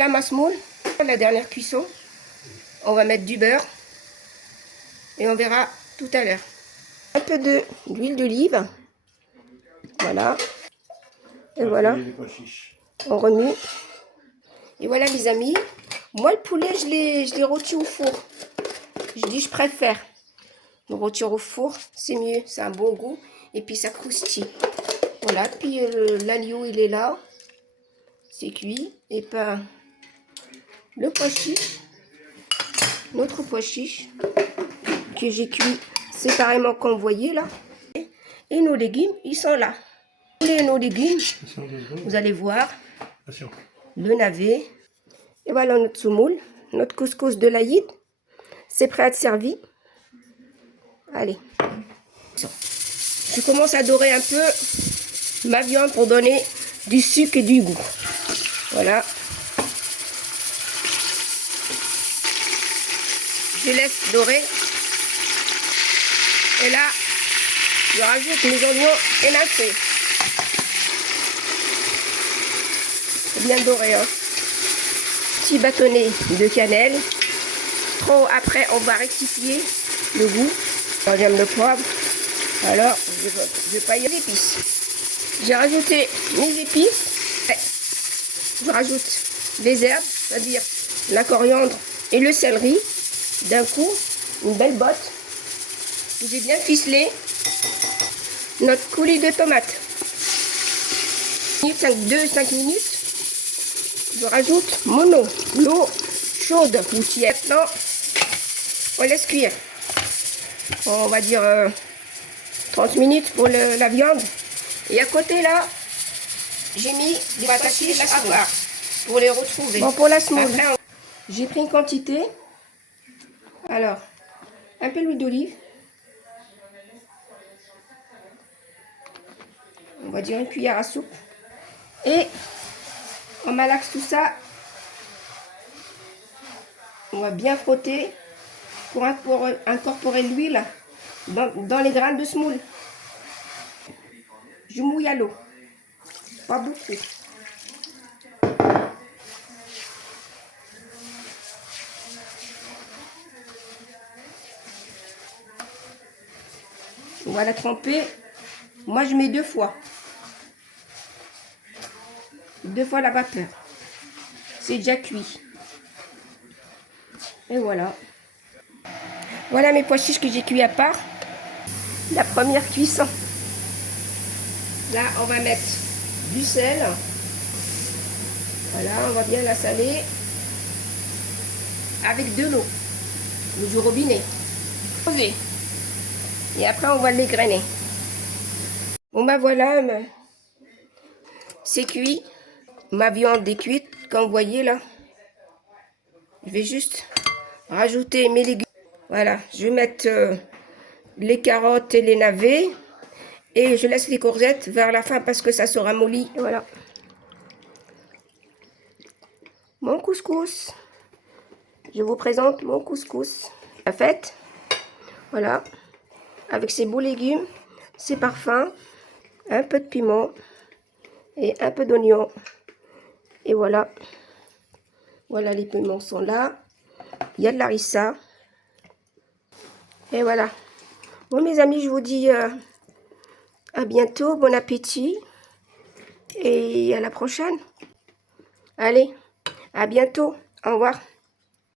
La masse moule, la dernière cuisson. On va mettre du beurre. Et on verra tout à l'heure. Un peu d'huile d'olive. Voilà. Et voilà. On remue. Et voilà les amis. Moi le poulet je l'ai rôti au four. Je préfère le rôtir au four. C'est mieux. C'est un bon goût. Et puis ça croustille. Voilà. Puis l'agneau il est là. C'est cuit. Et puis le pois chiche. Notre pois chiche. Que j'ai cuit séparément comme vous voyez là. Et nos légumes ils sont là. Et nos légumes. Vous allez voir. Le navet. Et voilà notre semoule, notre couscous de l'Aïd. C'est prêt à être servi. Allez. Je commence à dorer un peu ma viande pour donner du sucre et du goût. Voilà. Je laisse dorer. Et là, je rajoute mes oignons émincés. C'est bien doré, hein. Petit bâtonnet de cannelle. Trop après, on va rectifier le goût. J'aime le poivre. Alors, je vais pas y aller d'épices. J'ai rajouté mes épices. Je rajoute les herbes, c'est-à-dire la coriandre et le céleri. D'un coup, une belle botte. J'ai bien ficelé notre coulis de tomates. 2-5 minutes. Je rajoute mon eau, l'eau chaude ou tiède. Maintenant, on laisse cuire. On va dire 30 minutes pour la viande. Et à côté là, j'ai mis des patates chiches à part pour les retrouver. Bon, pour la semoule, j'ai pris une quantité. Alors, un peu d'huile d'olive. On va dire une cuillère à soupe. Et on malaxe tout ça. On va bien frotter pour incorporer l'huile dans les grains de semoule. Je mouille à l'eau. Pas beaucoup. On va la tremper. Moi, je mets 2 fois. 2 fois la vapeur. C'est déjà cuit. Et voilà. Voilà mes pois chiches que j'ai cuits à part. La première cuisson. Là, on va mettre du sel. Voilà, on va bien la saler. Avec de l'eau. Du robinet. Et après, on va l'égrener. Bon, ben voilà. C'est cuit. Ma viande est cuite, comme vous voyez là. Je vais juste rajouter mes légumes. Voilà, je vais mettre les carottes et les navets. Et je laisse les courgettes vers la fin parce que ça sera molli. Et voilà. Mon couscous. Je vous présente mon couscous. La fête. Voilà. Avec ses beaux légumes, ses parfums, un peu de piment et un peu d'oignon. Et voilà. Voilà, les piments sont là. Il y a de l'harissa. Et voilà. Bon, mes amis, je vous dis à bientôt. Bon appétit. Et à la prochaine. Allez, à bientôt. Au revoir.